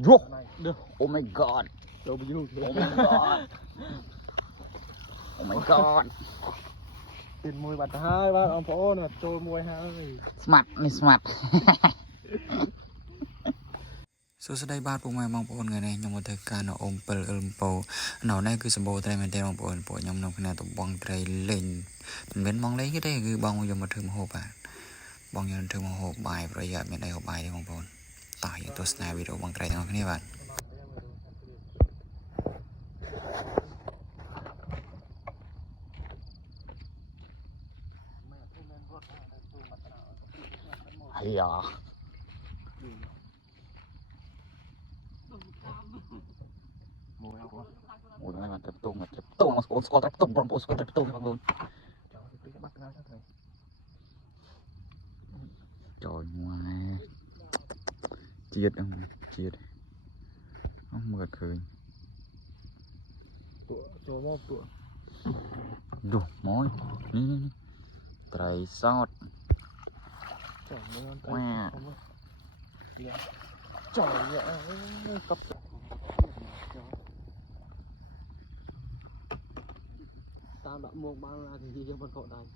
Yo, oh my god, oh my god, oh my god เป็นมวยบัตรห้าบ้านองพ่อน่ะโจมวยห้าเลยสมัดนี่สมัดសួស្តីបាទពុកម៉ែបងប្អូនថ្ងៃនេះខ្ញុំមកធ្វើការនៅអ៊ំ7អ៊ឹមប៉ូនៅនេះគឺសម្បូរត្រីមែនទេបងប្អូនពួកខ្ញុំនៅក្នុងតំបងត្រីលេងមិនមែនបងលេងទេគឺបងយកមកធ្វើម្ហូបបាទបងយកធ្វើម្ហូបបាយប្រយ័ត្នមានអីហូបបាយទេបងប្អូនតោះយើងទស្សនាវីដេអូបងត្រីទាំងអស់គ្នាបាទអាយ៉ាអូយមកទៅតុងមកស្គាល់ស្គាល់ទៅតុងបងប្អូនស្គាល់ទៅតុងបងប្អូនtrời ngoài chiết không chiết không mượt khơi tụa một tụa đủ mối ní trời sót wow trời ơi cấp tao đã mua bao là thì gì cho con cậu này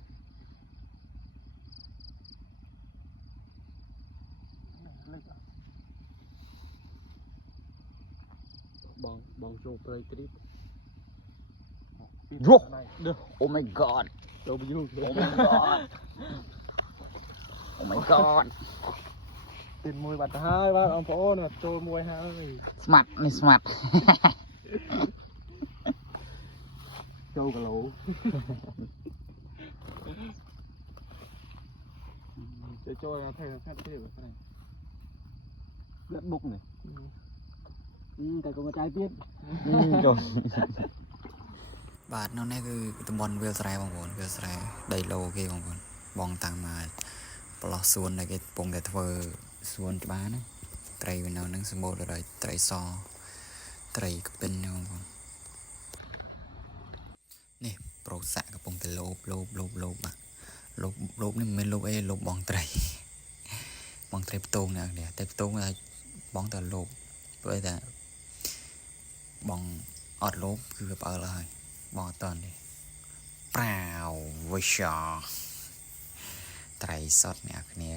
bong chụp play trip yo oh my god đâu bị oh my god oh my god เป็นมวยบัตรห้าบ้านองพ่อน่ะโจมวยห้าเลย สมัดนี่สมัด châu cả lỗ để cho là thầy là phát triển cái này rất bục này thầy có một trái biết rồi បាទនៅនេះគឺតំបន់វាលស្រែបងប្អូនវាលស្រែដីឡូគេបងប្អូនបងតាំងមកប្រឡោះសួនដែលគេកំពុងតែធ្វើសួនច្បារណាត្រីវានៅនឹងសម្បូរដោយត្រីសត្រីក្ពិនបងប្អូននេះប្រូសាក់កំពុងតែលោបបាទលោបនេះមិនមែនលោបអីលោបបងត្រីបងត្រីផ្ទងនេះតែផ្ទងតែបងតែលោបព្រោះតែបងអត់លោបគឺវាផ្អើលហើយបងអត់តន់ទេប្រាវវិសាត្រីសតអ្នកគ្នា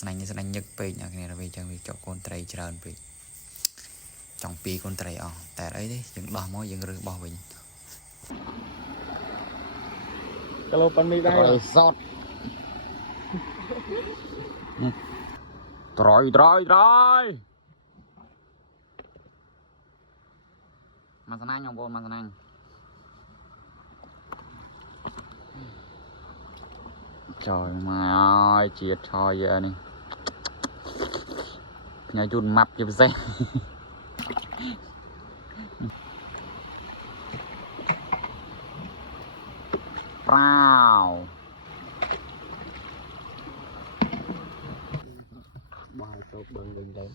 ស្នាញ់ញឹកពេកអ្នកគ្នាទៅវិញចឹងវាជាប់កូនត្រីច្រើនពេកចង់ពីកូនត្រីអស់តែអីទេយើងដោះមកយើងរើសបោះវិញ kalau pandai dah trời sót rồi mà sang anh không cô mà sang anh trời mà ơi chiết thôi giờ này nhà chun mập chụp xe wow bài tốt bằng gần đấy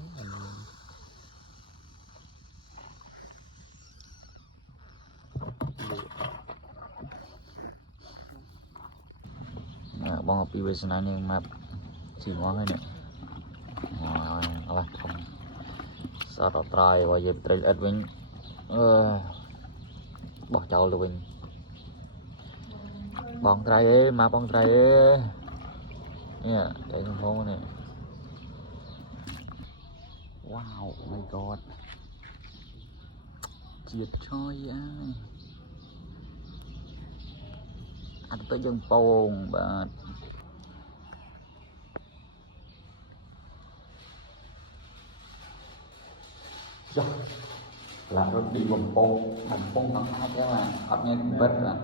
bong học đi về sân này nhưng mà chỉ món thôi nè là không sao đó trai và giờ trai ít vinh bỏ trâu luôn vinh bong trai ấy mà bong trai ấy nè để con phố này wow oh my god chiết chơi ai anh tới dân bồn bà làm rất đi vòng bồn bằng hai cái mà học nghe bết là